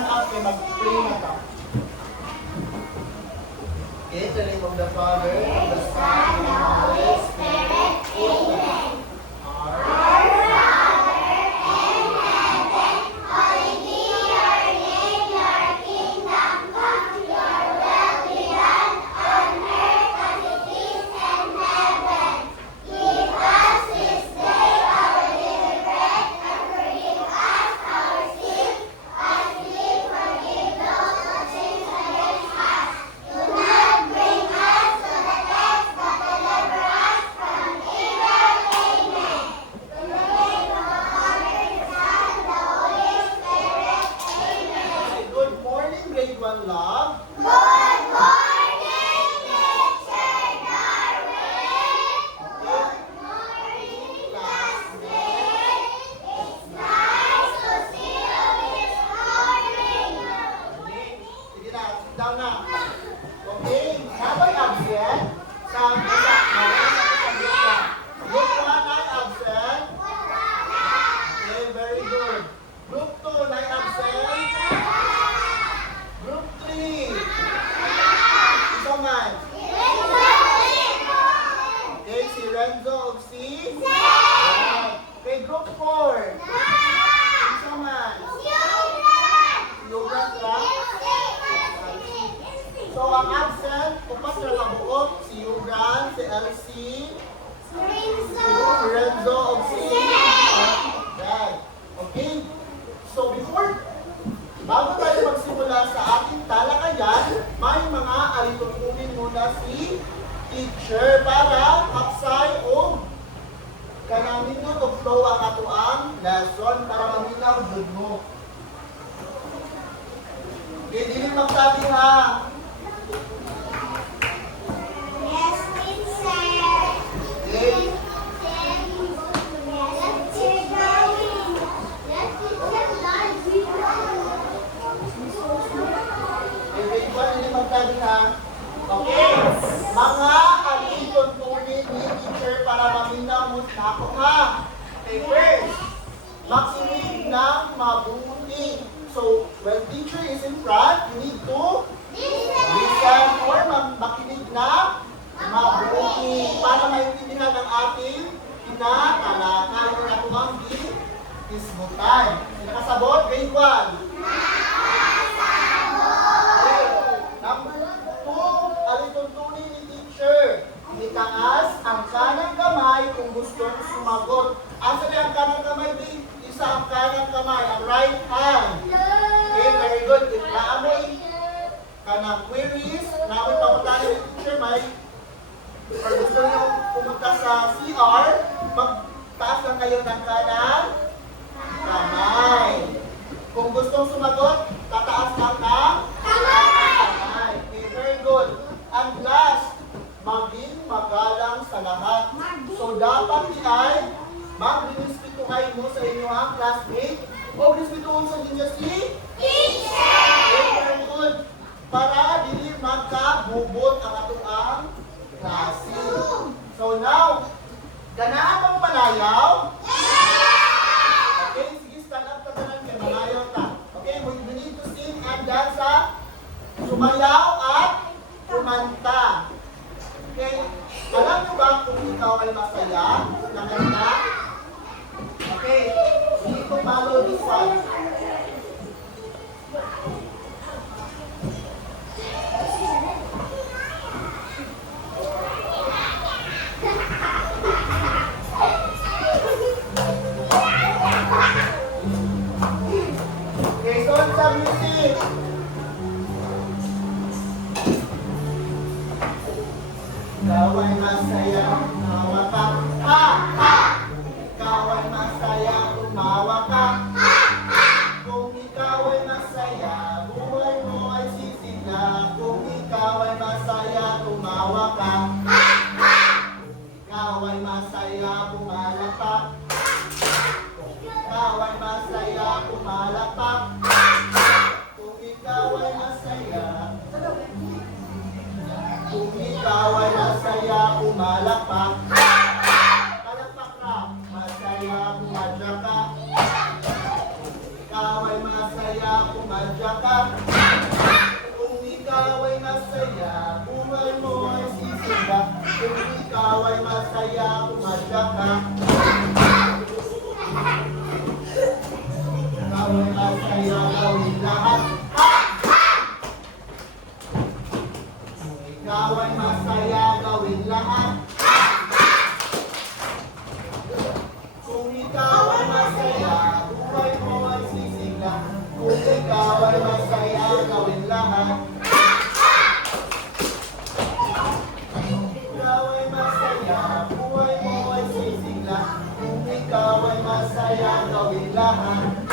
stand up kay mag-pray na ka. Okay, in the name of the Father, of the Son, and of the Holy Spirit. Amen. So, ang absent, upas na kabuok, si Yugran, si Elsie, si Lorenzo, o si Dad. Okay? So, bago tayo magsimula sa ating talakayan, may mga alitutunin muna si teacher para kapsay o kanang nindot o flow ang ato ang lesson para maminaw jud mo. Okay, dili magtabi ha. Yes, teacher. Okay. Okay, mga alitutunin ni teacher para maminaw mo sa ako ha. Okay, first, makinig ng mabuti. So, when teacher is in front, you need to listen or makinig na mabuti para maintindihan ang ating tinatalakay or ako ang isbutan. Nakasabot, grade 1. Okay. Number 2, alituntunin ni teacher. Itaas ang kanang kamay kung gusto mo sumagot. Asa niya ang kanang kamay, babe? Isa ang kanang kamay, ang right hand. Okay, very good. If naamoy kanang queries, naamoy pagpapalala ni teacher, may or gusto niyo pumunta sa CR, magtaas lang kayo ng kanang kamay. Kung gustong sumagot, tataas lang ng kamay. Okay, very good. And last, maging magalang sa lahat. So, dapat ay mag-respetuhay mo sa inyong classmate o respetuhin sa ninyo si teacher. Okay, very good. Para dili magkabubot ang atong klase. So now, ganaan mong palayaw? Okay, sige, stand up ka tanan kay malayaw ta. Okay, we need to sing and dance sa sumayaw at kumanta. Okay, alam nyo ba kung ikaw ay masaya na kanta? Okay, we need to follow this one. Okay, so sa music. Ikaw ay masaya, umawa ka. Ha! Ha! Ikaw ay masaya, umawa ka. Ha! Ha! Kung ikaw ay masaya, buhay mo ay sisigla. Kung ikaw ay masaya, umawa ka. Ha! Ha! Ikaw ay masaya, pumalapak. Ikaw ay masaya, pumalapak. Kung ikaw ay masaya, kung ikaw ay masaya, pumalapak. Palakpak ka, masaya, pumadya ka. Ikaw ay masaya, pumadya Bilahan.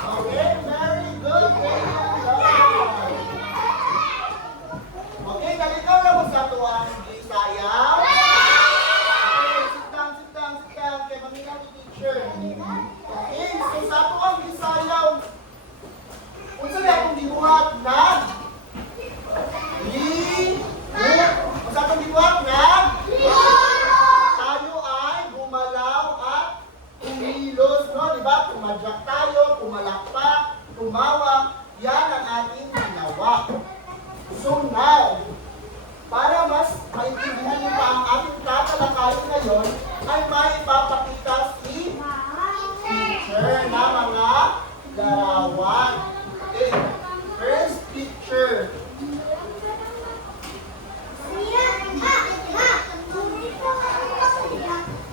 Okay, very good. Very good. Okay, nalikaw na mo sa tuwang isayaw. Okay, sit down, sit down, sit down. Kaya mamila ni teacher. Okay, so sa tuwang isayaw, kung saan akong gibuhat na kung saan akong gibuhat na tayo ay gumalaw at kumilos, no? Diba? Tumadyak tayo, pumalakpak, tumawa. Yan ang ating ginawa. So now, para mas maintindihan niyo pa ang ating tatalakayin ngayon, ay may ipapakita si teacher na mga larawan. Okay, first picture.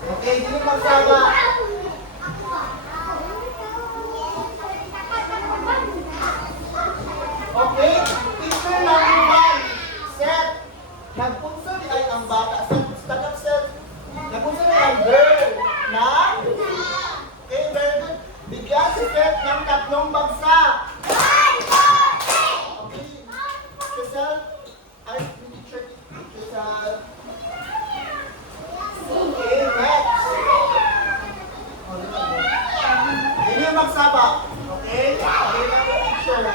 Okay, dito magsama. Okay, picture number 1. Set. Nagpunso di ay ang bata. Set. Nagpunso di ang girl. Na? Okay, very good. Bigyan si Set ng 3 bagsak. Okay. Chisel. Ay, teacher. Chisel. Okay, next. Hindi yung magsaba. Okay? Okay lang yung teacher.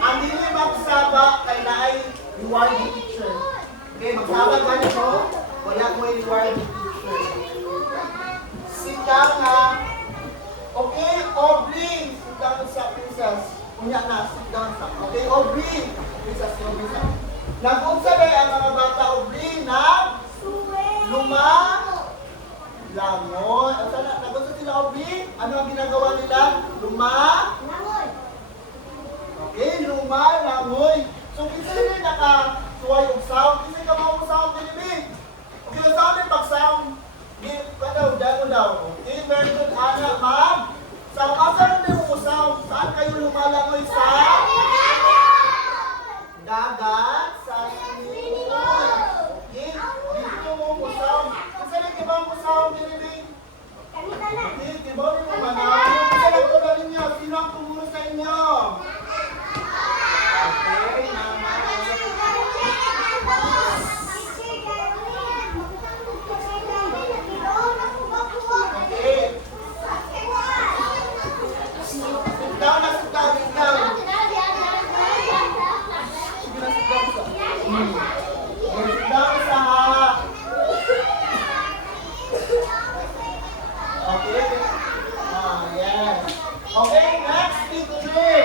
Ang hindi magsaba kay na ay reward the teacher. Okay, magsaba ganito. Wala mo ay reward the teacher. Sit down na. Okay, Aubrey. Sit down sa princess. Unya na, sit down sa. Okay, Aubrey. Princess, princess. Nag-unsa ba ang mga bata, Aubrey, na langoy. At sana, nag-unsa sila, Aubrey? Ano ang ginagawa nila? Okay, langoy. So, kinsa nila naka-suway og sound? Kinsa ka mga sound nila? Okay, ang sound din pag-sound. Daw. Okay, very good, Ana, ma'am. So, asa rin mo sound? Saan kayo lumalangoy sa? Dagat, sa sinulog. Okay, dito mo sound. Kinsa rin ka mo sound nila? Okay, diba rin mo ba na? Kinsa rin ko na ninyo? Sino ang tumuro sa inyo? Okay, mama. Okay, next picture.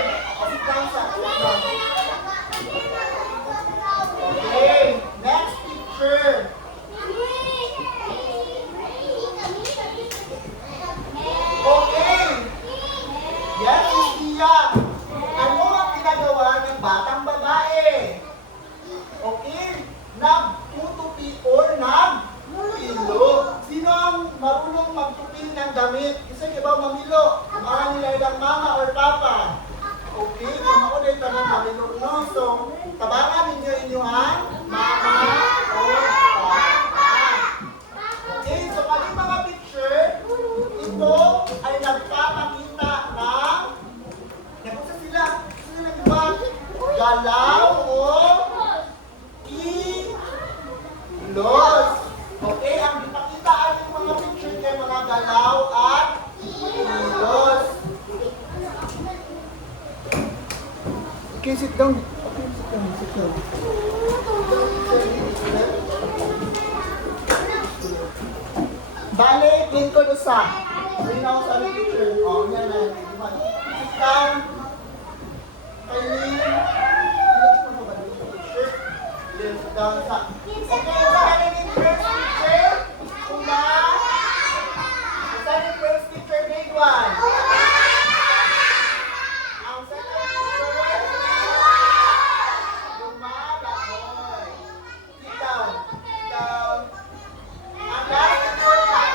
Okay, next picture. Okay. Yes, Miss Tia. Ano ang pinagawa ng batang babae? Okay, nagtutupi or nagmilo. Sino ang marunong magtupi ng damit? Isa ba mamilo? Mga nila ilang mama or papa? Okay, kung ako na itanong mamilo, no? So, tabangan ninyo inyuhan, mama or papa. Okay, so pali mga picture, ito ay nagpapakita ng nakusa sila nagba galaw o kilos. Okay, ang ipakita ay yung mga picture kay mga galaw at kilos. Okay, sit down. Okay, sit down, sit down. Bale, dito sa. Rinaw sa picture. Oh, yan na. Sit down. Kailin. Sit down sa. Okay, sa kanin first picture. Una. Sa first picture, grade 1. Ang second picture. Lumalagoy. Sit down. Sit down. Ang last picture ay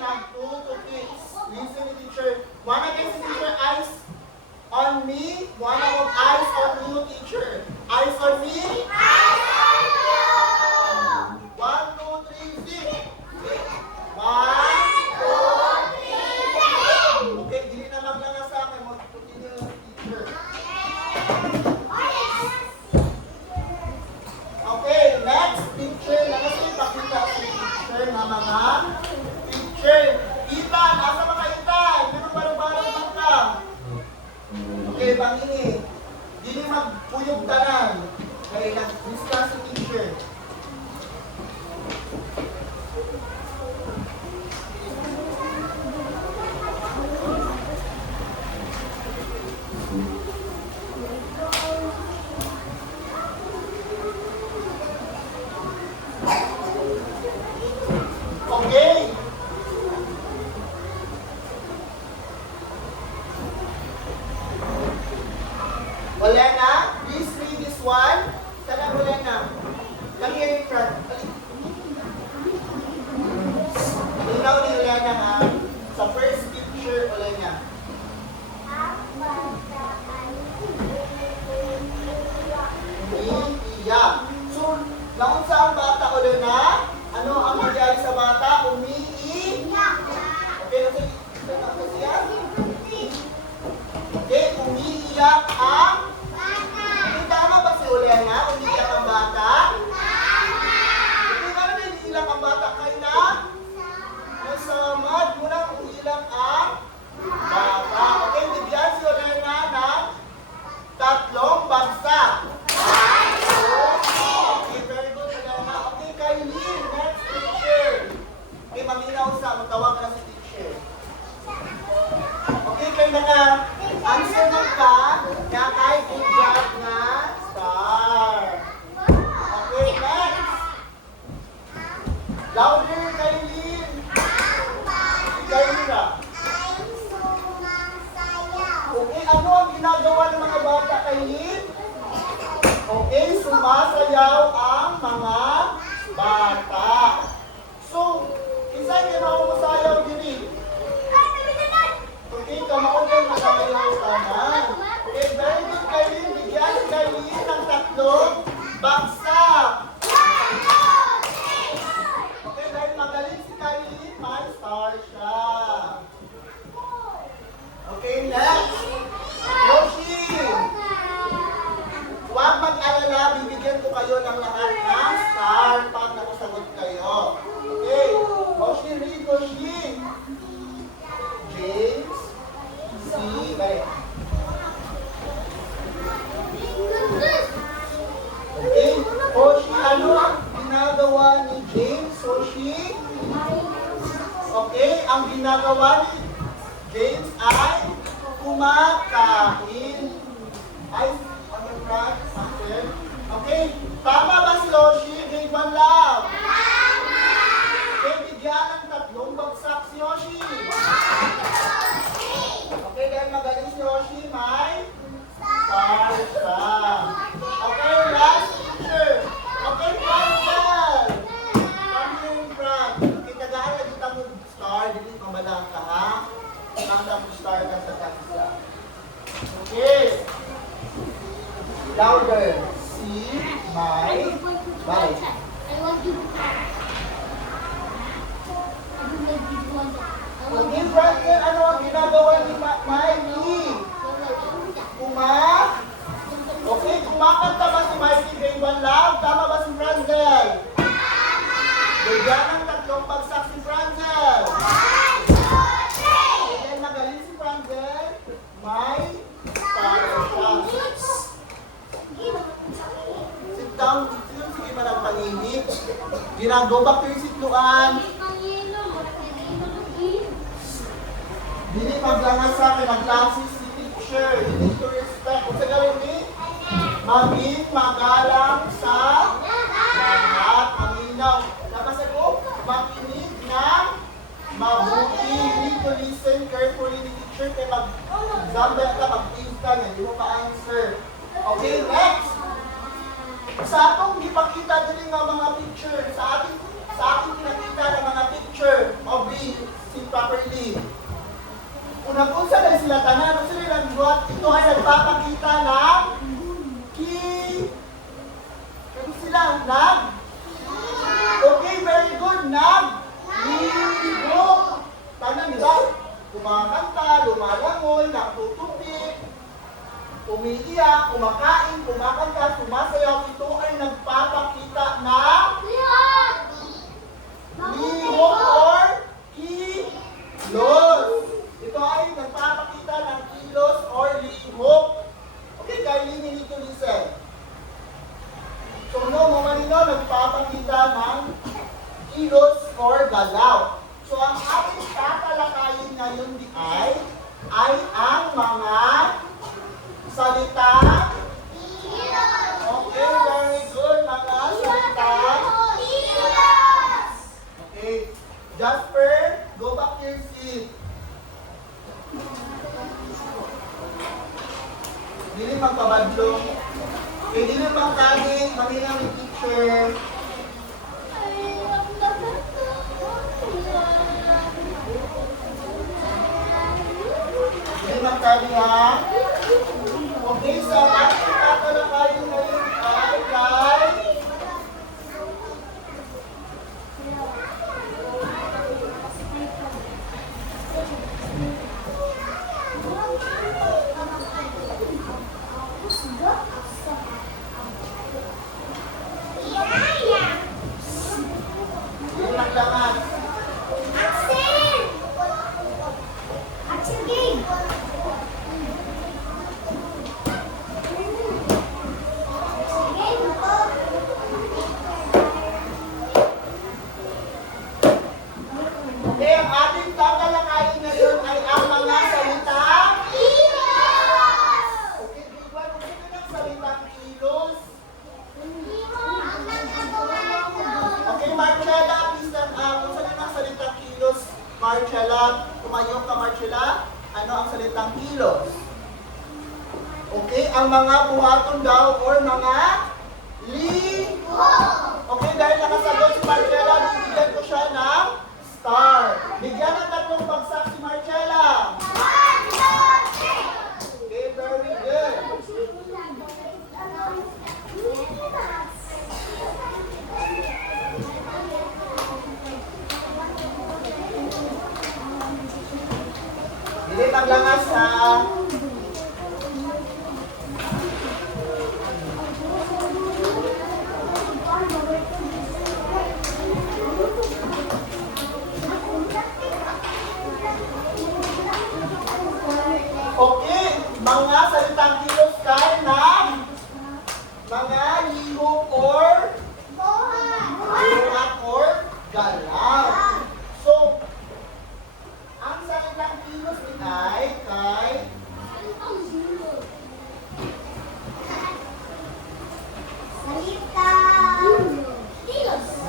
nagtutupi. Listen to teacher. One against the teacher, eyes on me. One of eyes on you, teacher. Eyes on me. Eyes on you. teacher. Itan, asa mga itan? Pero barang-barang man ka. Okay, pangini. Dili magpuyog tanan. Kaya nag-discuss si teacher. Okay. Olena, please read this one. Sana Olena. Come here in front. Ikaw ni Olena ha. Sa first picture, Olena. Umiiyak. So, naunsa ang bata, Olena? Ano ang nangyari sa bata? Umiiyak. Okay, ano siya? Okay, umiiyak ang okay, tama ba si Olena? Umiiyak ang bata? Okay, ano na umiiyak ang bata kayo na? Masamad mo na umiiyak ang bata. Okay, bigyan si Olena ng 3 bagsak. Okay, very good, Olena. Okay, Kylie, next picture. Okay, maminaw sa, magtawag na si teacher. Okay, kayo na answer na ka na kay good job na star. Okay, next. Louder, Kylie. Kylie na. Okay, ano ang ginagawa ng mga bata, Kylie? Okay, sumasayaw ang mga bata. So, isa kayo masayaw din. Okay, kamao din masayaw tanan. Okay, very good, Kylie. Bigyan si Kylie ng 3 bagsak. Okay, dahil magaling si Kylie, may star siya. Okay, next. Yoshi. Huwag mag-alala, bibigyan ko kayo ng lahat ng star pag nakasagot kayo. Okay, Yoshi, read Yoshi. James, C, balik. Okay, Yoshi, ano ang ginagawa ni James, Yoshi? Okay, ang ginagawa ni James ay kumakain. Ay, ano ka? Okay, tama ba si Yoshi? Grade 1 lang. Okay, bigyan ng 3 bagsak si Yoshi. Okay, dahil magaling si Yoshi, may star siya. Okay, last picture. Okay, Frankel. Come here in front. Kita gaan na kita mo star, dili mabalang ka ha. Ang star ka sa kanisa. Okay. Louder. See my bye. Okay, Frankel, ano ang ginagawa ni Mikey? Okay, kumakanta ba si Mikey grade 1 lang? Tama ba si Frankel? Bigyan ng 3 bagsak si Frankel. Okay, magaling si Frankel. May star siya. Sit down. Sige man ang panginip. Ginagawa ba kayo sitluan? Dili maglangan sa akin, nagklase si teacher. You need to respect. Kung sa gawin ni, maging magalang sa lahat. Aminaw. Tapos ako, makinig ng mabuti. You need to listen carefully ni teacher. Kaya mag-example ka, mag-think ka, hindi mo pa-answer. Okay, next. Sa atong ipakita din ng mga picture, sa ating pinakita ng mga picture of the properly. Unang-unsa na sila tanan, ano sila nagbuhat? Ito ay nagpapakita ng ano sila? Okay, very good. Ligo. Tanan nila. Kumakanta, lumalangoy, natutupik, umiiyak, kumakain, kumakanta, sumasayaw. Ito ay nagpapakita ng ligo or or galaw. So ang ating tatalakayin ngayon ay ang mga salita. Okay, very good. Mga salita. Okay, Jasper, go back to your seat. Dili magpabadlong. Okay, dili magkagin. Kami ng teacher. Dili magkagin ha. Okay, so ang ating tatalakayin ngayon ay dili magdangan. Okay, ang ating tatalakayin ngayon ay ang mga salita. Okay, Bigwan, kung sino ng salitang kilos? Okay, Marcella, please stand up. Kung sino ng salitang kilos? Marcella, tumayo ka, Marcella. Ano ang salitang kilos? Okay, ang mga buhaton daw or mga Okay, dahil nakasagot si Marcella, bibigyan ko siya ng star. Bigyan ng tatlong bagsak si Marcella. Okay, very good. Dili maglangas ha. Okay, mga salitang kilos kay ng mga lihok or buhat or galaw. So, ang salitang kilos ay kay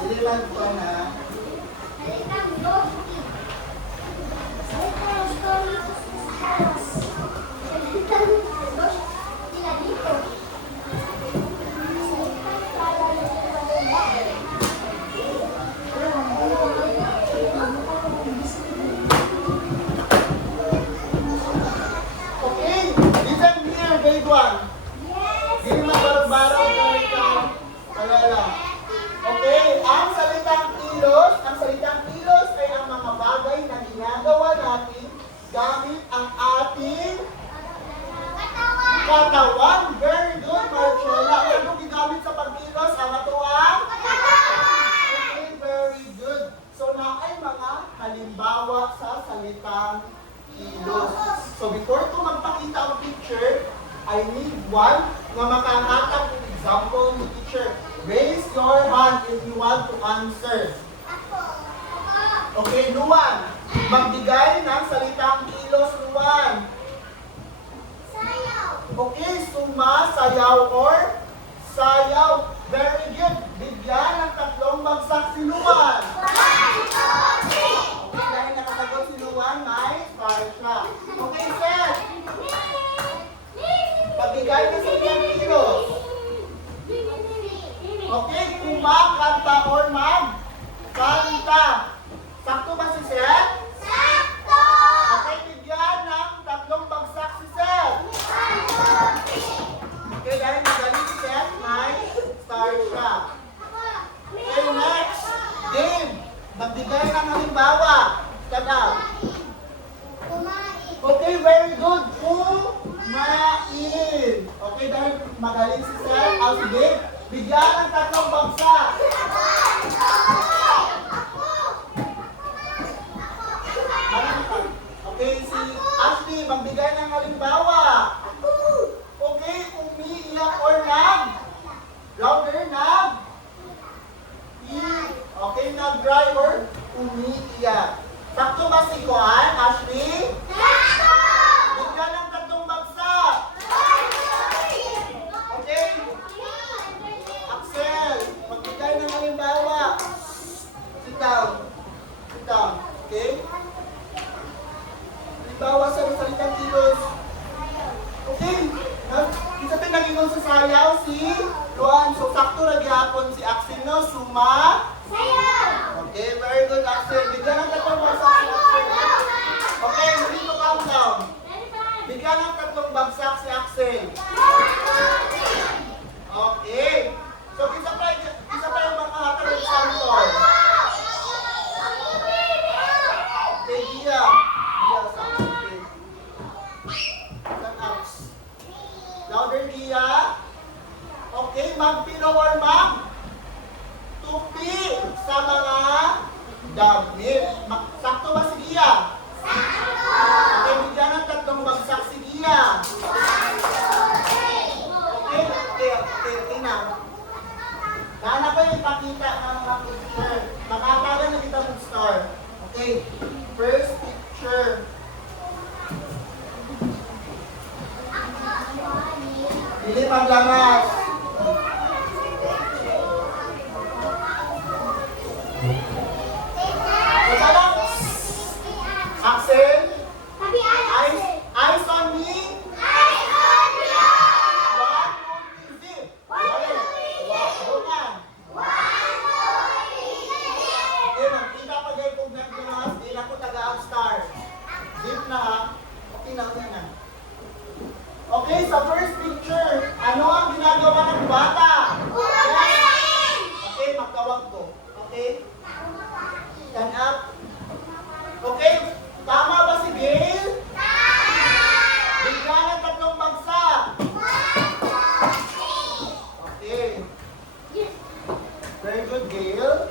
diliman ko na okay, listen here, grade 1. Hindi mabarang-barang na ikaw. Kaya lang. Okay, ang salitang kilos ay ang mga bagay na ginagawa natin gamit ang ating katawan. Very good, Marcella. Ano ginamit sa pagkilos? Ang katuwang? Okay, very good. So, na ay mga halimbawa sa salitang kilos. So, before ko magpakita ang picture, I need one na makahatag ng example ni teacher. Raise your hand if you want to answer. Okay, Luan. Magbigay ng salitang kilos, Luan. Okay, suma, sayaw, or sayaw. Very good. Bigyan ng tatlong bagsak si Luan. Okay, dahil nakasagot si Luan, may star siya. Okay, Seth. Pagbigay ng salitang kilos. Okay, kumakanta or magkanta. Sakto ba si Seth? Okay, bigyan ng tatlong bagsak si Seth. Okay, dahil magaling si Seth, may star siya. Okay, next. Dave, magbigay ng halimbawa. Tada. Okay, very good. Kumain. Okay, dahil magaling si Seth, si Dave, bigyan ng tatlong bagsak. Okay, si Ashley, magbigay ng halimbawa. Okay, umiiyak or louder, okay, nag-dry or si Kuan, Ashley? Bigyan ng tatlong bagsak. Okay? Axel, magbigay ng halimbawa. Sit down. Sit down. Okay? Halimbawa sa salitang kilos. Okay? Isa tayo naging sa sayaw si Luan. So, sakto na gihapon si Axel, no? Suma. Okay, very good, Axel. Bigyan ng tatlong bagsak si Axel. Okay, ready to countdown. Bigyan ng tatlong bagsak si Axel. Okay. So, isa pa yung makahatag ng sample. Okay, Gia. Gia, sample. Stand up. Louder, Gia. Okay, mag-pillow or mag-tupi sa mga damit. Sakto ba si Gia? Okay, bigyan ng tatlong bagsak si Gia. Okay na. Nana ko yung ipakita ng mga picture. Makatagan na kita mag-star. Okay, first picture. Dili paglangas. Ika lang. Axel, eyes on me. One, two, three, zip. Bukan. Okay, magkita pa kayo kung naglangas. Di na ko taga-star. Zip na ha. Okay na, okay na. Okay, sa first picture, ano ang ginagawa ng bata? Okay, magkawag ko. Okay? Stand up. Okay, tama ba si Gail? Bigyan ng tatlong bagsak. Okay. Very good, Gail.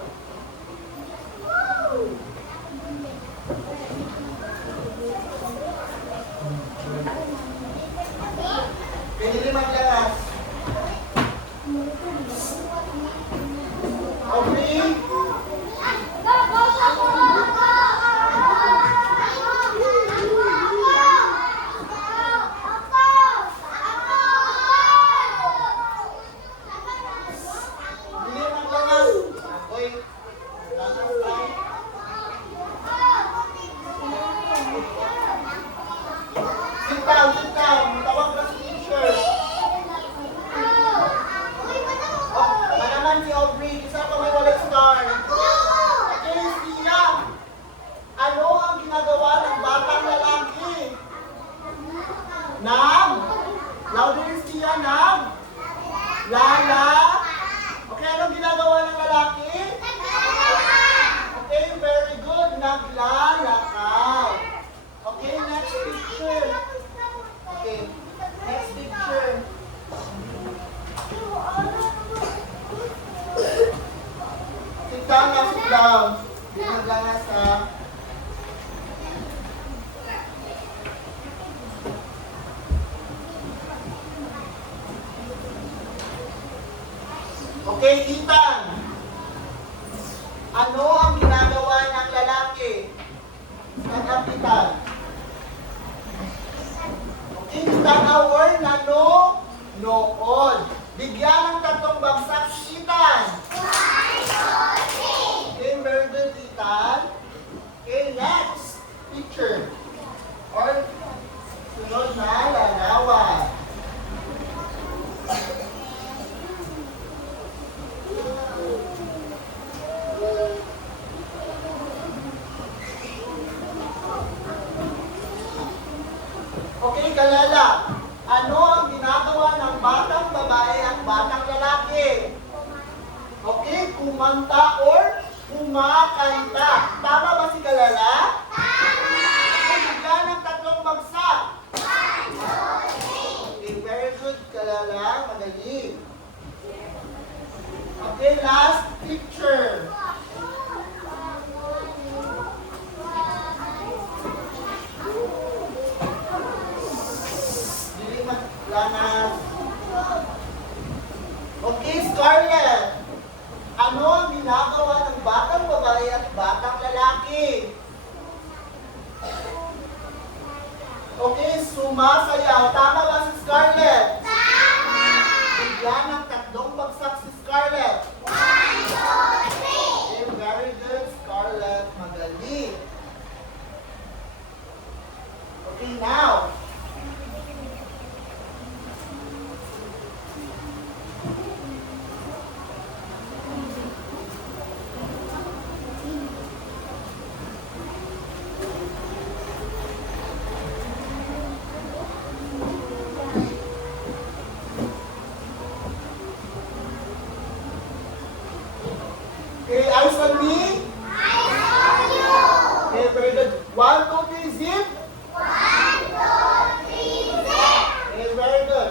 Pwede maglangas. Aubrey? Hindi maglangas. Okay. Langas tayo. Sit down, sit down. Tawag ka si teacher. Manaman si Aubrey, isa pa may wallet star. Okay, Sia. Ano ang ginagawa ng batang lalaki? Nag? Louder, Sia, nag? Lala? Okay, anong ginagawa ng lalaki? Okay, very good. Naglalakaw. Okay, next picture. Okay, next picture. Sit down na, sit down. Di maglangas ha. Okay, Ethan. Ano ang ginagawa ng lalaki? Stand up, Ethan. Okay, Ethan, our word na no, noon. Bigyan ng tatlong bagsak si Ethan. Okay, very good, Ethan. Okay, next picture. Or sunod na larawan. Okay, kalala. Ano ang ginagawa ng batang babae at batang lalaki? Okay, kumanta or kumakanta. Tama ba si kalala? Okay, bigyan ng tatlong bagsak. Okay, very good, kalala. Madali. Okay, last picture. Lanas. Okay, Scarlett. Ano ang ginagawa ng batang babae at batang lalaki? Sumasayaw. Tama ba si Scarlett? Tama! Bigyan ng tatlong bagsak si Scarlett. 1, 2, 3. Okay, very good, Scarlett. Magaling. Okay, now. Okay, eyes on me. Eyes on you. Okay, very good. 1, 2, 3, zip. 1, 2, 3, zip. Okay, very good.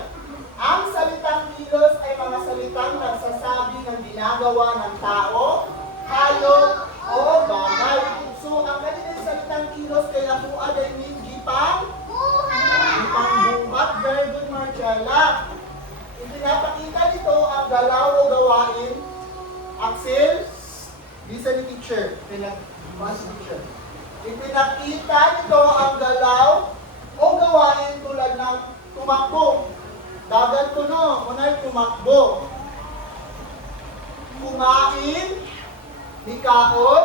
Ang salitang kilos ay mga salitang nagsasabi ng ginagawa ng tao, hayop, o bagay. So, ang kanilang salitang kilos kay Lapuan ay mean gipang buhat. Very good, Marcella. Ipinapakita nito ang galaw o gawain. Axel, listen ni teacher. Teacher. Ipinakita nito ang galaw o gawain tulad ng tumakbo. Dagat ko no, unay tumakbo. Kumain, hikaon,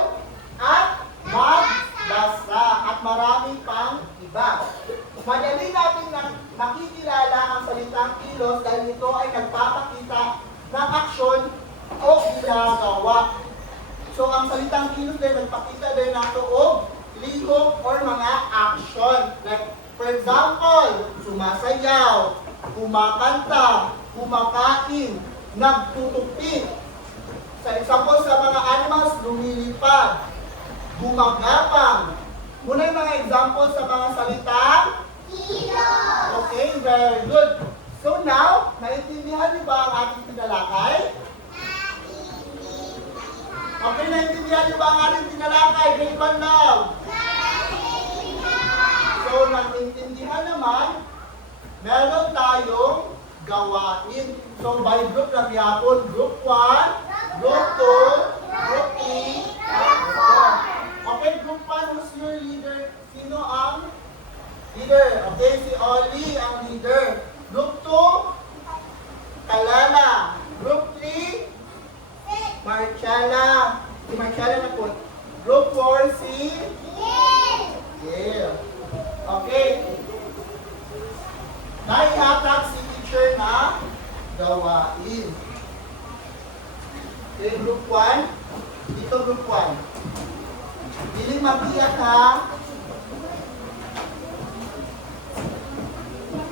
at magbasa. At marami pang iba. Madali natin makikilala ang salitang kilos dahil ito ay nagpapakita ng aksyon o ginagawa. So, ang salitang kilos ay nagpakita din ng tuog, lihok, or mga action. Like, for example, sumasayaw, kumakanta, kumakain, nagtutupin. Sa example sa mga animals, lumilipad, gumagapang. Muna yung mga example sa mga salitang Kilos. okay, very good. So now, naintindihan niyo ba ang ating tinalakay? Okay, naintindihan niyo ba ang ating tinalakay? Grade 1 now. So, naintindihan naman, meron tayong gawain. So, by group na yapon, group 1, group 2, group 3, group 4. Okay, group 1, who's your leader? Sino ang leader? Okay, si Oli ang leader. Group 2, Kalala. Group 3, Marcella. Si Marcella na po. Group 4, si Yeah. Okay. Naihatak si teacher na gawain. Okay, group 1. Dito group 1. Diling mabiyak ha.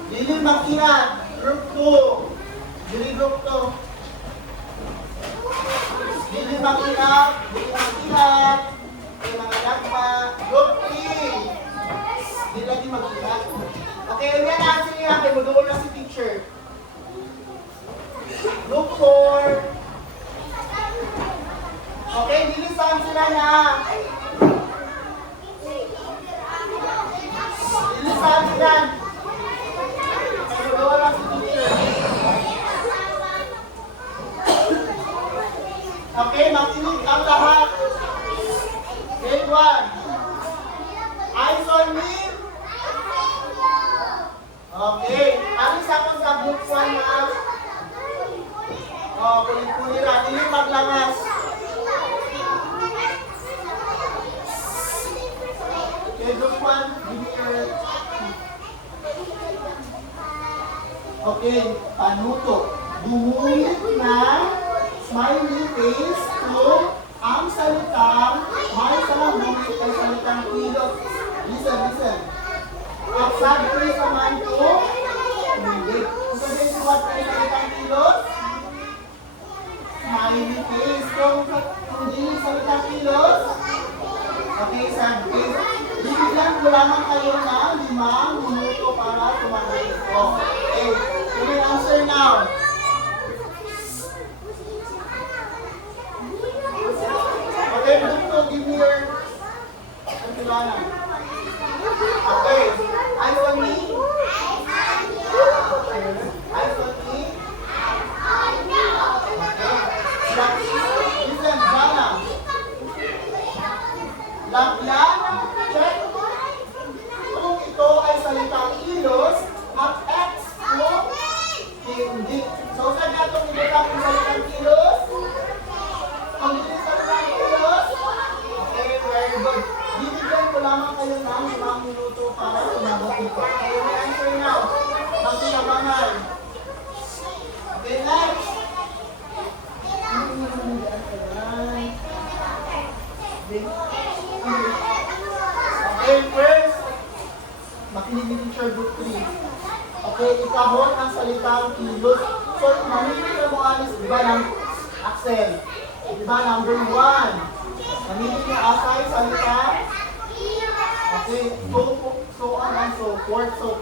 Diling makiat. Group 2. Diling group 2. Diling makiat. Diling makiat. Okay, mga dagma. Group 3. Hindi lagi makiat. Okay, yan answer niya. Okay, mag-uul na si teacher. Group 4. Okay, dilisan sila na. Dilisan sila. Mag-uul na si teacher. Okay, makinig ang lahat. Grade 1. Eyes on me. Okay. Alis ako sa group 1 na. Oh, kulit-kulit na. Hindi maglangas. Okay, group 1. Give me your... Okay, panuto. Gumuhit ng smiley face kung ang salitang may salamulit ay salitang kilos. Listen, listen. At sad face naman to hindi. So, this is what ay salitang kilos? Smiley face. Kung hindi salitang kilos? Okay, sad face. Bibigyan ko lamang kayo na 5 minuto para sumagot ito. Okay, you can answer now. Okay, Bruto, give me your Antilana. Okay, eyes on me. Eyes on me. Okay. Listen, Jana. Lagyan, check. Kung ito ay salitang kilos at X kung hindi. So, saan nga itong ibutang yung salitang kilos? Ang bilis salitang kilos? Okay, very good. Bibigyan ko lamang kayo ng 5 minuto para sumagot dito. Okay, may answer now. Magtinabangan. Okay, next. Okay, first, makinig ni Teacher Group 3. Okay, ikahon ang salitang kilos. So, mamili ka mo alis, di ba, ng Axel? Di ba, number 1. Mamili niya asay, salita. Okay, so on and so forth. So,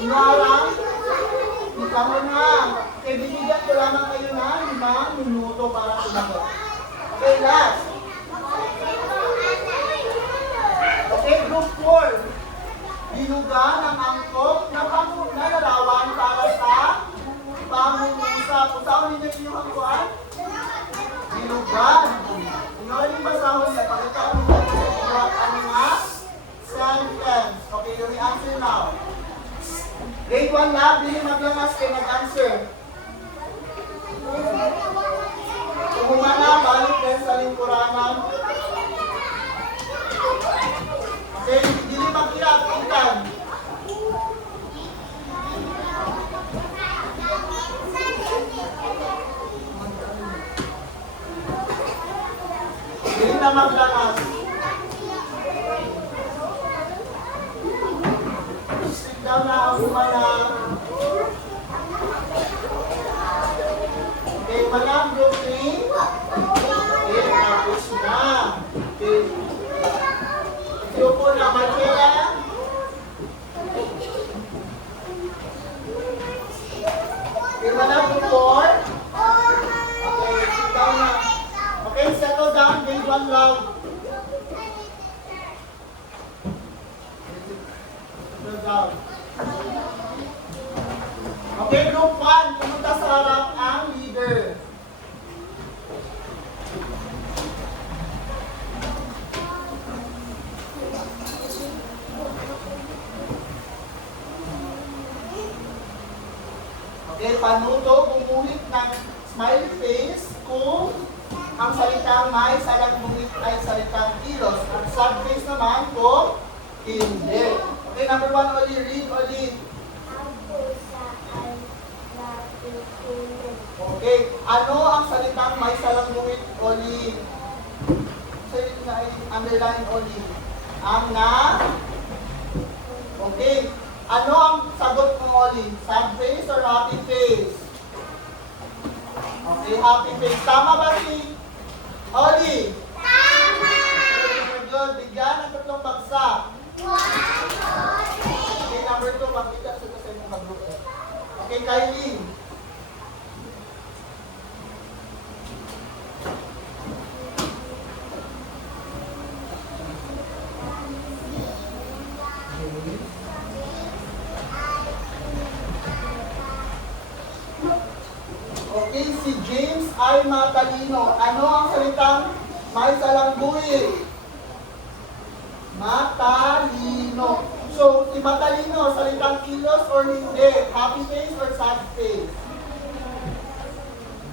inarang, ikahon nga. Okay, bibigyan ko lamang kayo ng 5 minuto para sumagot. Okay, last. Okay, group 4. Binugan ang angkop na larawan para sa pangungusap. Kung saan ninyo inyong angkuan? Binugan. Tingnan yung basahon niya. Pagkakaw ninyo ano nga? Sentence. Okay, yung answer now. Grade 1 lang, hindi maglangas kayo nag-answer. Kung humana, balik din sa lingkuranan. Okay, dili magkira-kitan. Dili na maglakas. Sit down na ang humana. Okay, malang group 3. Okay, tapos na. Okay. Grupo naman sila. Okay, malang group 4. Okay, sit down na. Okay, settle down. Grade 1 lang. Settle down. Okay, group 1. Pumunta sa harap ang leader. Okay, panuto, umulit ng smiley face kung ang salitang may salang bungit ay salitang kilos. Ang sad face naman kung hindi. Okay, number 1 ulit, read ulit. Okay, ano ang salitang may salang bungit ulit? So, yun na underline ulit. Ang na? Okay. Ano ang sagot mo, Oli? Sad face or happy face? Okay, happy face. Tama ba si Oli? Tama! Very good. Bigyan ng 3 bagsak. 1, 2, 3. Okay, number 2. Makita sa kasi mong mag-group. Okay, Kylie. Okay, si James ay matalino. Ano ang salitang may salangguin? Matalino. So, si matalino, salitang kilos or hindi? Happy face or sad face?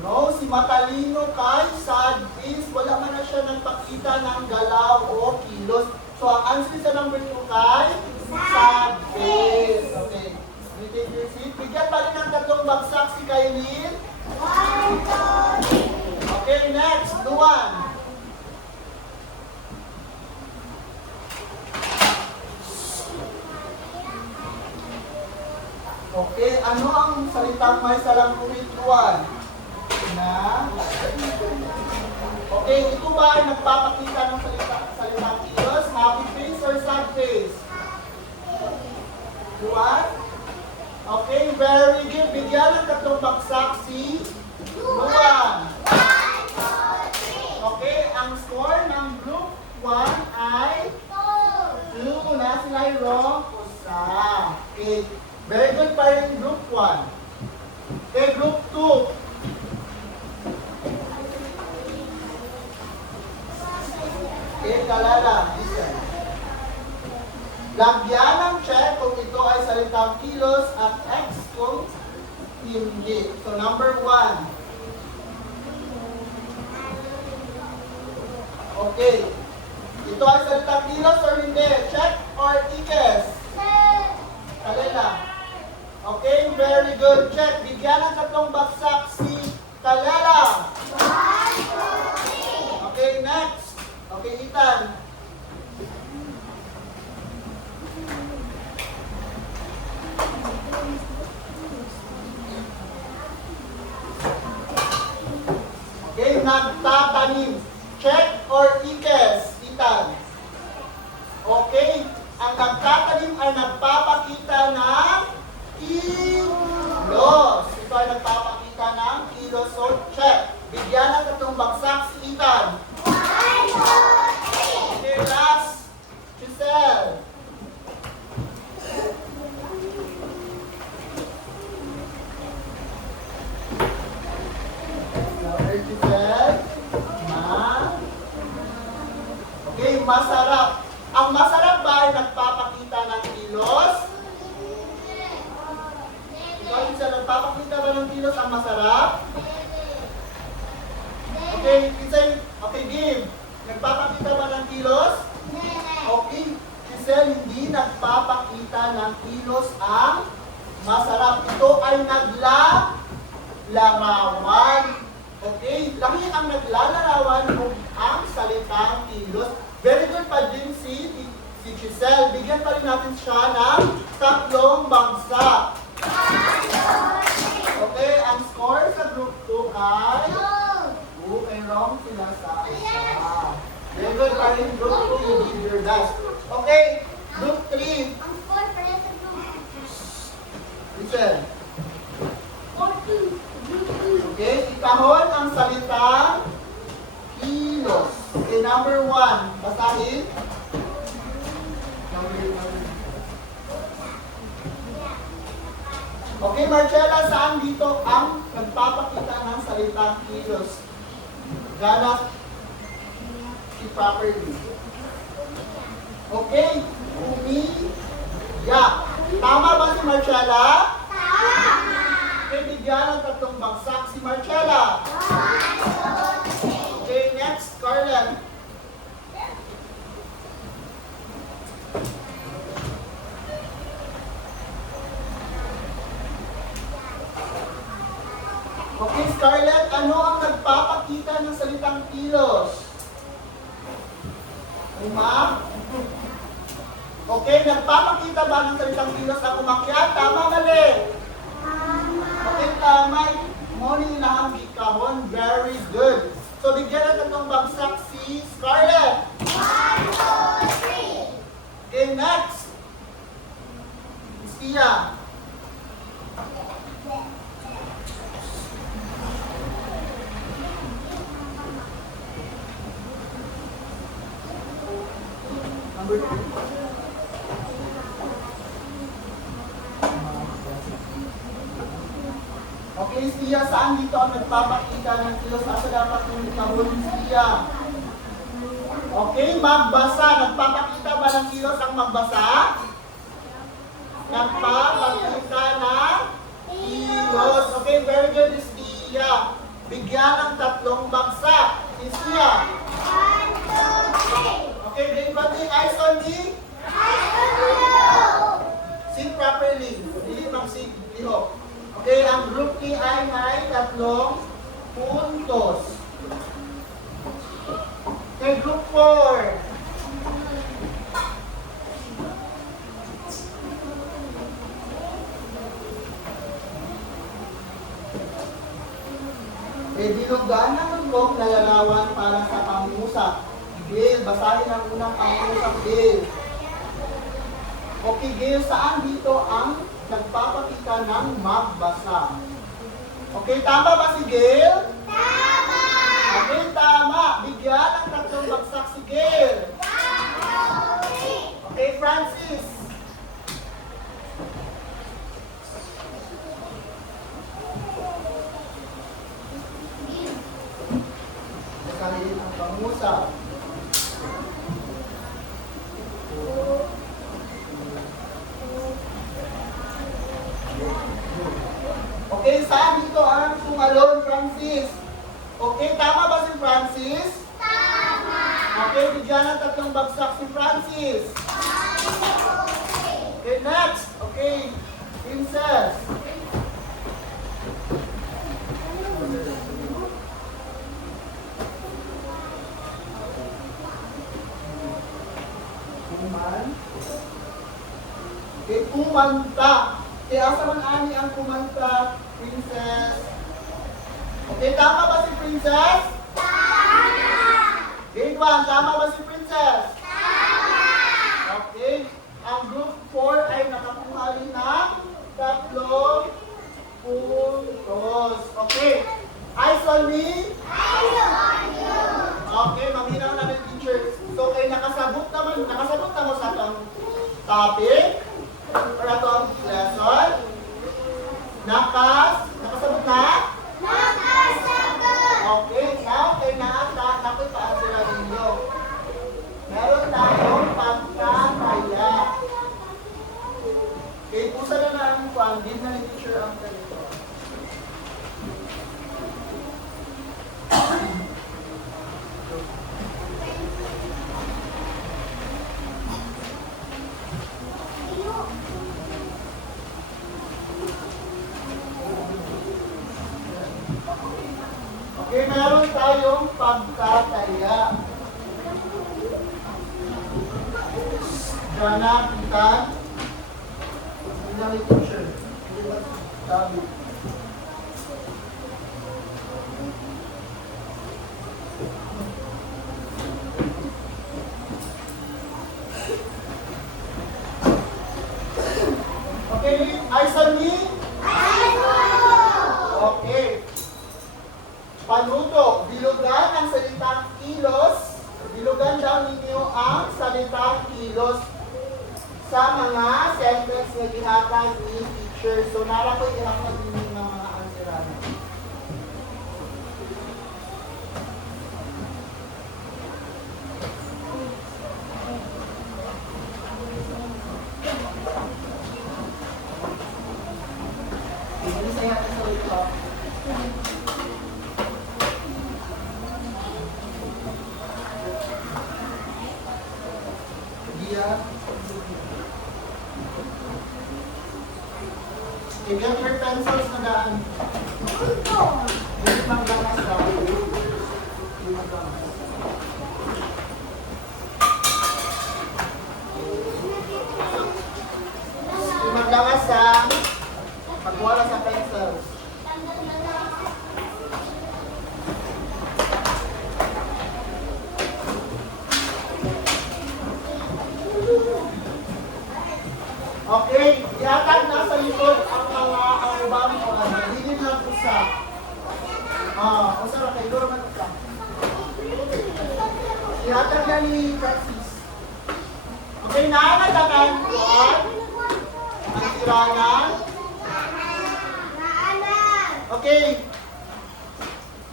No, si matalino kay sad face. Wala man na siya nagpakita ng galaw o kilos. So, ang answer sa number 2 kay sad face. Okay. You take your seat. Bigyan pa rin ng 3 bagsak si Kylie. 1, 2, 3. Okay, next. Luan. Okay, ano ang salitang may salangkuwit, Luan? Na? Okay, ito ba ay nagpapakita ng salitang kilos? Happy face or sad face? Luan? Okay, very good. Bigyan ng 3 bagsak si Luan. 1, 2, 3. Okay, ang score ng group 1 ay 2 na sila wrong. Usa. Okay, very good pa rin group 1. Okay, group 2. Okay, kalala. Listen. Lagyan ng check kung ito ay salitang kilos at X kung hindi. So number 1. Okay. Ito ay salitang kilos or hindi? Check or ikes? Kalela. Okay, very good. Check. Bigyan ng tatlong baksak si Kalela. Okay, next. Okay, Ethan. Okay, nagtatanim. Check or ikes, Ethan. Okay, ang nagtatanim ay nagpapakita ng kilos. Ito ay nagpapakita ng kilos. So, check. Bigyan ng tatlong bagsak si Ethan. Okay, last. Giselle. Okay, Giselle. Okay, masarap. Ang masarap ba ay nagpapakita ng kilos? Ikaw, Giselle, nagpapakita ba ng kilos ang masarap? Okay, Giselle, okay, game. Nagpapakita ba ng kilos? Okay, Giselle, hindi nagpapakita ng kilos ang masarap. Ito ay naglalarawan. Okay, laki ang naglalarawan kung ang salitang kilos. Very good pa din si Giselle. Bigyan pa rin natin siya ng tatlong bagsak. Okay, ang score sa group 2 ay okay, wrong sila sa isa. Very good pa rin group 2, you did your best. Okay, group 3. Listen. Okay, ikahon ang salitang kilos. Okay, number 1. Basahin. Okay, Marcella, saan dito ang nagpapakita ng salitang kilos? Ganap si properly. Okay, umiyak. Tama ba si Marcella? Okay, bigyan ng tatlong bagsak si Marcella. Okay, next, Scarlett. Okay, Scarlett, ano ang nagpapakita ng salitang kilos? Okay, nagpapakita ba ng salitang kilos ang umakyat? Tama, mali? Okay, tama. Morning na ang ikahon. Very good. So, bigyan natin itong bagsak si Scarlett. 1, 2, 3. Okay, next. Sia. Number 2. Okay, Sia, saan dito ang nagpapakita ng kilos? Asa dapat yung ikahon, Sia? Okay, magbasa. Nagpapakita ba ng kilos ang magbasa? Nagpapakita ng kilos. Okay, very good, Sia. Bigyan ng tatlong bagsak. Sia. 1, 2, 3. Okay, then pati eyes on me. Sit properly. Dili mag-sit. Lihok. Okay, ang group ni ay may tatlong puntos. Okay, group 4. Okay, dinugan ng lugok na larawan para sa pangusap. Gail, basahin ang unang pangusap, Gail. Okay, Gail, saan dito ang nagpapakita ng magbasa? Okay, tama ba si Gail? Tama! Okay, tama. Bigyan ng tatlong bagsak si Gail. 1, 2, 3. Okay, Francis. Basahin ang pangusap. Okay, saan dito ang tumalon, Francis? Okay, tama ba si Francis? Tama. Okay, bigyan ng tatlong bagsak si Francis. 1, 2, 3. Okay, next. Okay, Princess. Kuman. Okay, kumanta. Okay, asa man ani ang kumanta, Princess? Okay, tama ba si Princess? Tama. Grade 1, tama ba si Princess? Tama. Okay, ang group 4 ay nakakuha rin ng 3 puntos. Okay, eyes on me. Eyes on you. Okay, maminaw na ng teacher. So, kay nakasabot na mo sa atong topic or atong lesson. Nakasabot na? Nakasagot. Okay, now kay naata, nakoy pa-answer ninyo. Meron tayong pagkakaya. Okay, pusa na na ang pandin na ni teacher ang ganito. Okay, meron tayong pagkakaya. Jana, kita. Hindi na may teacher. Hindi ba sabi? Okay, eyes on me. Eyes on you. Okay. Panuto, bilugan ang salitang kilos. Bilugan daw ninyo ang salitang kilos sa mga sentence na gihatag ni teacher. So, nara ko ihatag ninyo ng mga answeran. Hindi sa ihatag sa ito. Dia. Get your pencils na daan. Hindi maglakas ka. Hindi maglakas. Hindi maglakas ha. Magwala sa pencils. Okay, ihatag na sa likod ang mga ubang hindi na usa. Usa ra kay Dora man usa. Ihatag na ni Francis. Okay, naanadakan kuan ang tiranan. Okay.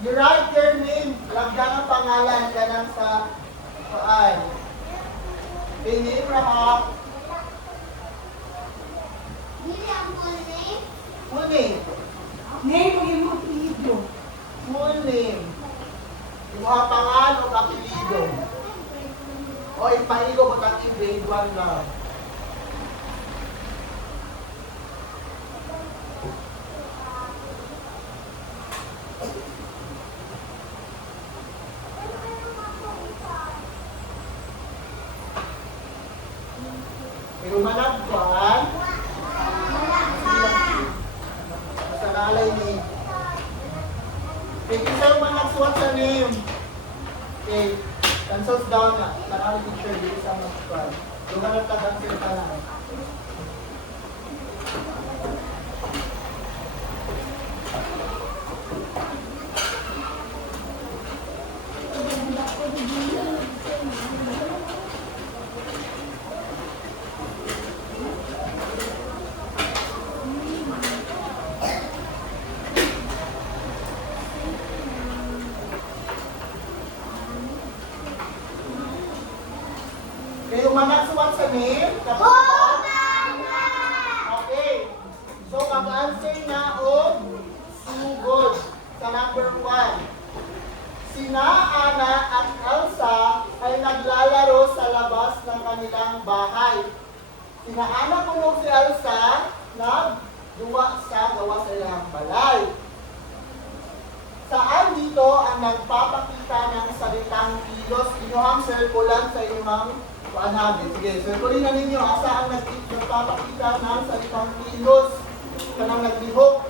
You write your name, lagyan ang pangalan kanang sa kuan. Name ra. Full name. Name mo yung apelido. Full name. Yung mga pangalan o apelido. O ipahigo mo tayo grade 1 na. Pero managpan, sa nalay ni. Okay, kisa yung mga nagsuwat sa name. Okay, cancels down na. Nalay teacher dito sa managpan. Yung mga nagtag-answer ka na. Okay, yung mga nagsuwat sa name, kapag okay. So, mag-answer na o number 1. Sina Ana at Elsa ay naglalaro sa labas ng kanilang bahay. Sina Ana kuno si Elsa nagduwa sa gawa sa ilang balay. Saan dito ang nagpapakita ng salitang kilos? Inyong circulan sa inyong paanabi. Sige, circulin na ninyo. Saan nagpapakita ng salitang kilos? Kanang naglihok.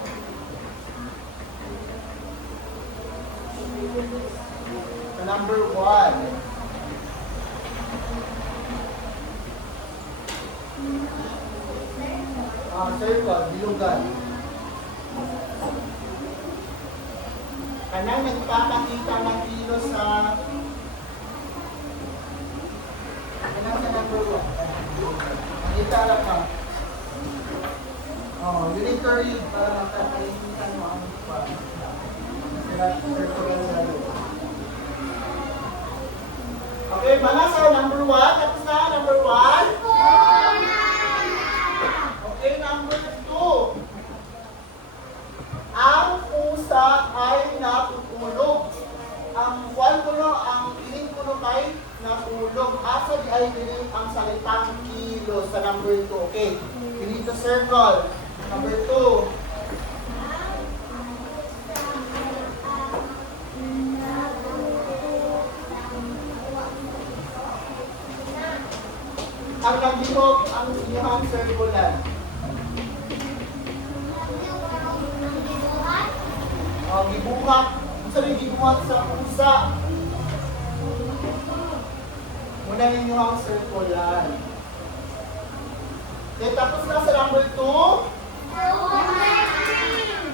Sa number 1. Circle, bilugan. Kanang nagpapakita ng kilos sa kanang sa number 1. Nakita lang ka. You need to read para makakalimutan mo ang circle sa loob. Okay, manasa number 1. Tapos na, number 1. Okay, number 2. Ang pusa ay natutulog. Ang buwan kuno, ang piling kuno kay natulog. Asa di ay piling ang salitang kilos sa number 2. Okay, you need to circle. Number 2. Ang naglihok ang iyong circular. Gibuhat. Ang sabi gibuhat sa pusa. Muna ninyo ang circular. Okay, tapos na sa number 2.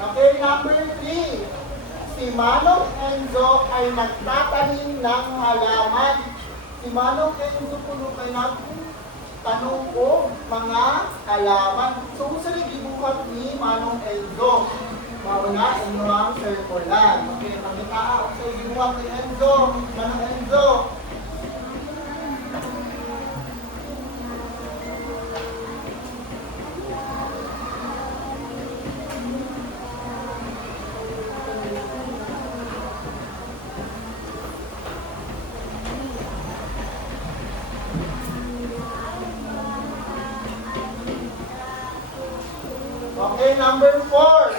Okay, number 3. Si Manong Enzo ay nagtatanim ng halaman. Si Manong Enzo puno kay tanong ko mga halaman. So, kung saan gibuhat ni Manong Enzo? Mauna, inyo ang circular. Okay, pagkita ako sa gibuhat ni Enzo. Manong Enzo. Okay, number 4.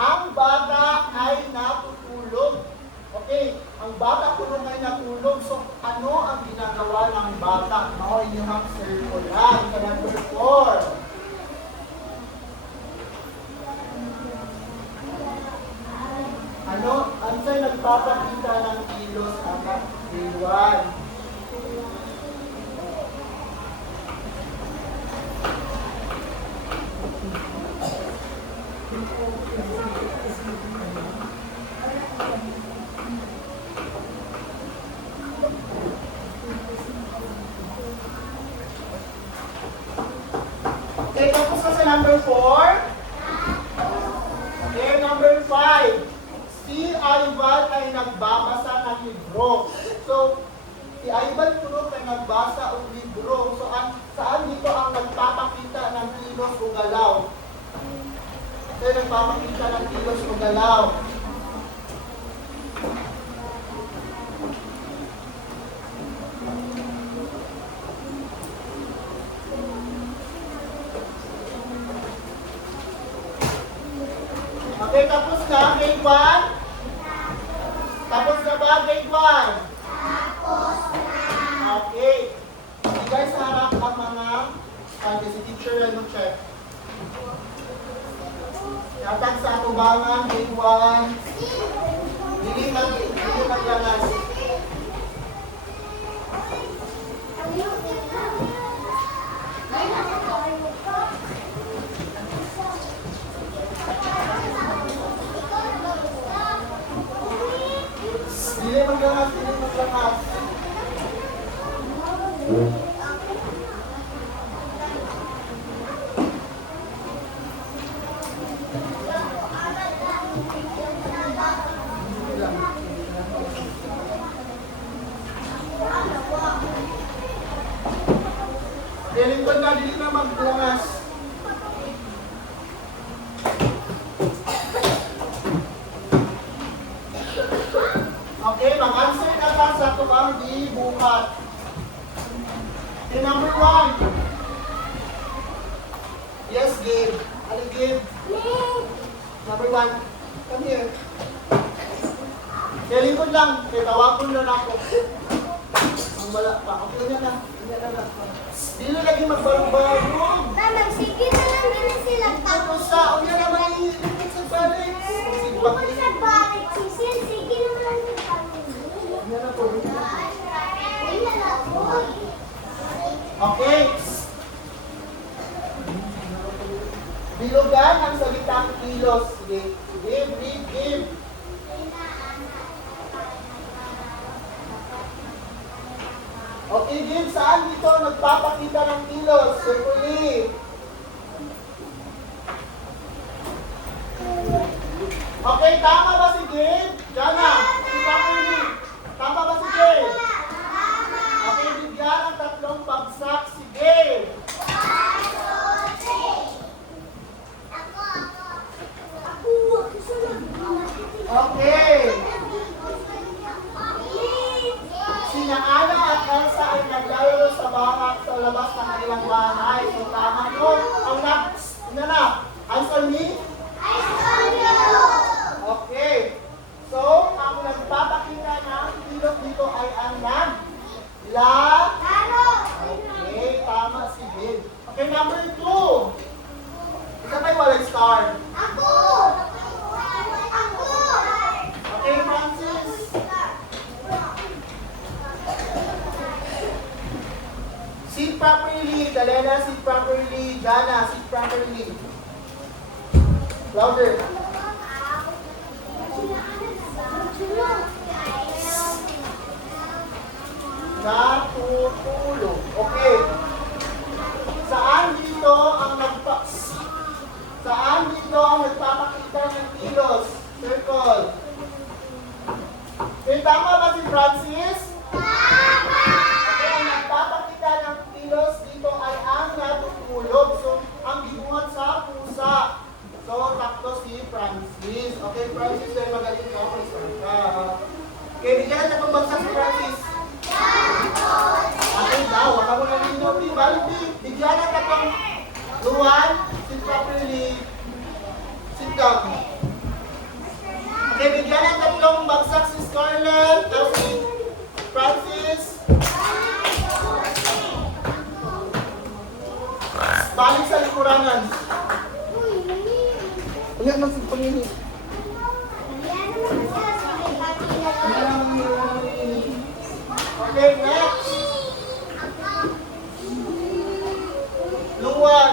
Ang bata ay natutulog. Okay, ang bata kuno ay natulog. So, ano ang ginagawa ng bata? Mao inyong circular sa number 4. Ano? Ang sa'y nagpapakita ng kilos ang iwan. Okay, tapos na sa number 4. Okay, number 5. Si Ivan ay nagbabasa ng libro. So, si Ivan puro ay nagbasa ng libro. So, saan dito ang nagpapakita ng kilos o galaw? So, nagpapakita ng kilos o galaw. Okay, tapos na, grade 1? Tapos na ba, grade 1? Tapos na. Okay. Ibigay sa harap ang mga si teacher na nung check. Yatag sa atubangan, grade 1. Dili maglalas. Dili maglalas, dili maglalas. Lingkod na, dili na magbukas. what? Okay, number 1. Yes, Gabe. Ali, Gabe. Number 1. Come here. Kaya lingkod lang. Kaya tawagin lang ako. Ang wala pa. Okay na. Dili lagi magbarong-barong. Mama, sige na lang din sila. Tapos sa, unya naman iikot sa balik. Bukod sa balik, sisil, sige na lang din kami. Unya na po. Uy, nalaboy. Okay. Bilugan ang salitang kilos. Sige. Give. Okay, give. Saan dito nagpapakita ng kilos? Circuli. Okay, tama ba si Gabe? Jana, si Pampuli. Tama ba si Gabe? Okay, bigyan ng 3 bagsak si Gabe. Okay. Sina Ana at Elsa ay naglalaro sa bahak sa labas ng kanilang bahay. So tama yun. Ang next, answer me? Okay. So, ang nagpapakita ng kilos dito ay ang Okay, tama si Bill. Okay, number 2. Isa tayo walang star. Okay, Francis. Sit properly. Dalena, sit properly. Jana, sit properly. Louder. Natutulog. Okay. Saan dito ang nagpapakita ng kilos? Circle. Okay, tama ba si Francis? Okay, ang nagpapakita ng kilos dito ay ang natutulog. So, ang gibuhat sa pusa. So, takto si Francis. Okay, Francis, dahil magaling ka. Okay, bigyan natin pagbagsak si Francis. Okay daw, waka mo lang yung note. Balik, bigyan na katong Luan, sit properly. Sit down. Okay, bigyan na tatlong bagsak si Scarlett, tapos si Francis. Balik sa likurangan. Ulit na si Pangini. Okay, next. Luan.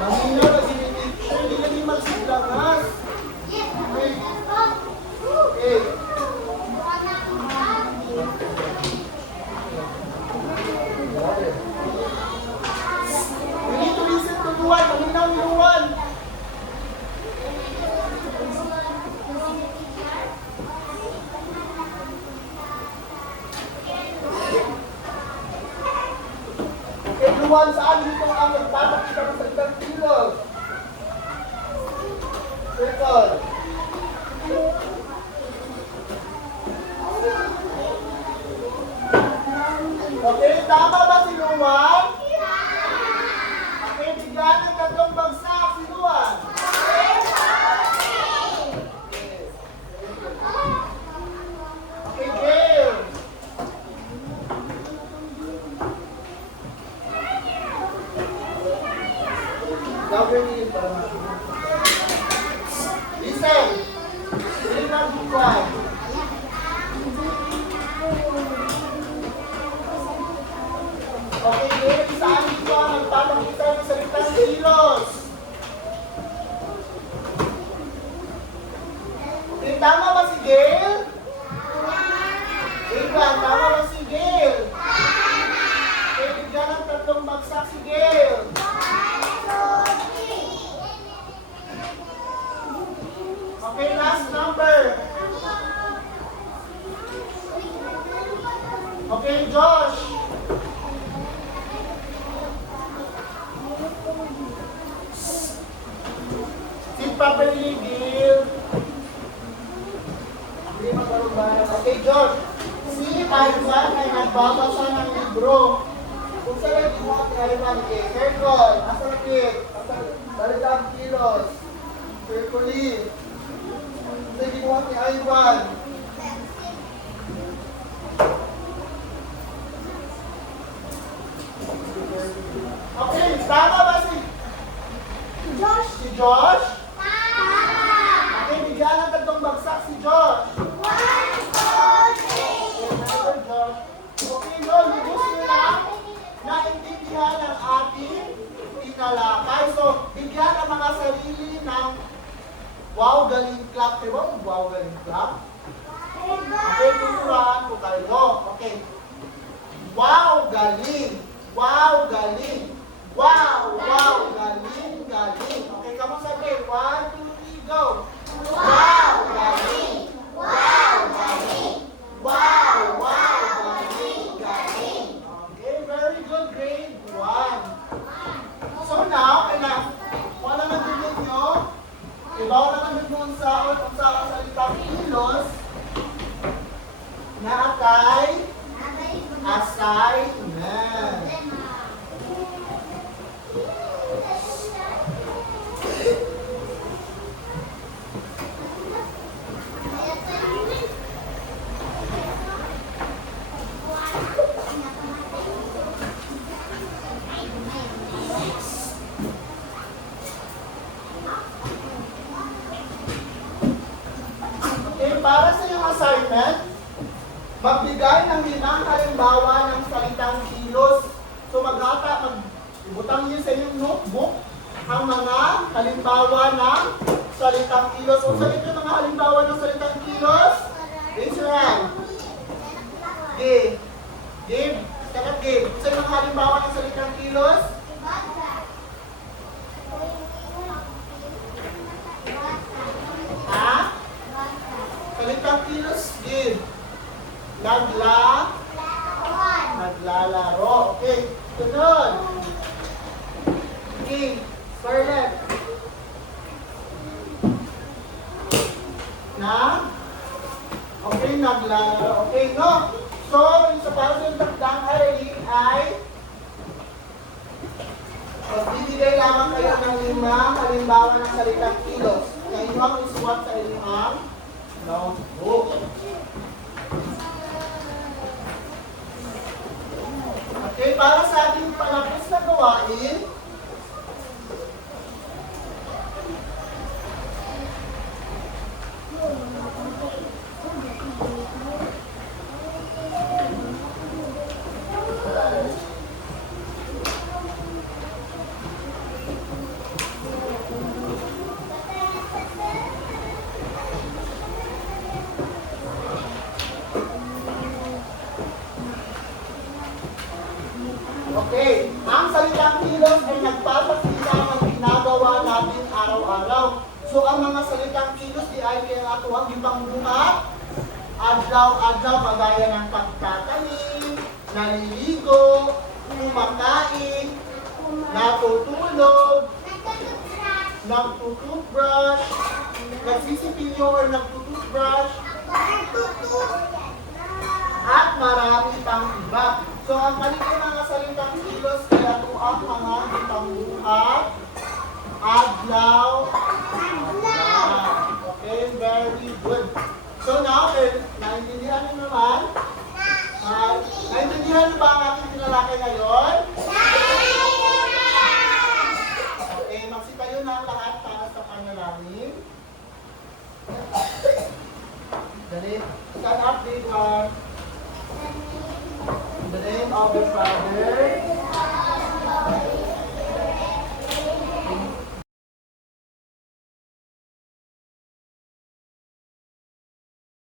Mamino na sinitipsyo, hindi na di magsiglangas. Okay. Okay. We need to listen to Luan. Maminaw ni Luan. Okay, Luan, saan dito ang nagpapakita ng salitang kilos? Circle. Okay, tama ba si Luan? Okay, bigyan ng 3 bagsak si Luan. Okay, Gail. Louder din para makita. Listen. Hindi na buwan. Okay, Gail, saan dito ang nagpapakita ng salitang kilos? Okay, tama ba si Gail? Gail, tama ba si Gail? Okay, bigyan ng 3 bagsak si Gail. Okay, last number. Okay, Josh. Sit properly, Bill. Ivan ay nagbabasa ng libro. Kung saan ay gibuhat ni Ivan, okay, circle, asakit, salitang kilos, circuli. Kung saan gibuhat ni Ivan. Okay, tama ba si Josh. Josh? Tama. Okay, bigyan ng tatlong bagsak si Josh. 1, 2, 3. Okay, no, lubos nyo lang naintindihan ang ating tinalakay. So, bigyan ang mga sarili ng wow, galing clap. Diba? Wow, galing clap. Okay, tuturahan ko kayo. Okay. Wow, galing. Wow, galing. Wow, wow, galing, galing. Okay, kamu sabihin. 1, 2, 3, go. Wow, galing. Wow, galing. Wow, wow, galing, galing. Okay, very good, grade 1. So now, wala naman din ninyo. Ibaw naman din mo sa salitang kilos na atay, assignment. Okay, para sa iyong assignment, magbigay ng 5 halimbawa ng salitang kilos. So ibutang niyo sa inyong notebook ang mga halimbawa ng salitang kilos. O sa inyo mga halimbawa ng salitang kilos? Raise your hand. Give. Give. Second give. Sa inyo mga halimbawa ng salitang kilos? Ha? Salitang kilos, give. Naglalaro. Okay. Sunod. Okay. Scarlett. Okay, naglalaro. Okay, no? So, yung sa para sa yung takdang aralin ay magbibigay lamang kayo ng 5 halimbawa ng salitang kilos. Na inyong isuwat sa inyong notebook. Okay, para sa ating palapos na gawain, okay, ang salitang kilos ay nagpapakita ng ginagawa natin araw-araw. So, ang mga salitang kilos di ay kaya ato ang ipangbuhat, adlaw-adlaw kagaya ng pagtatanim, naliligo, kumakain, natutulog, nagtututbrush, nagsisipilyo or nagtututbrush, at marami pang iba. So, ang kanilang mga salitang kilos ay ato ang mga ipangbuhat, adlaw. Okay, very good. So now, naintindihan niyo naman? Naintindihan niyo ba ang ating tinalakay ngayon? Okay, magsitayo na ang lahat para sa panalangin. Dali, stand up, big one. In the name of the Father,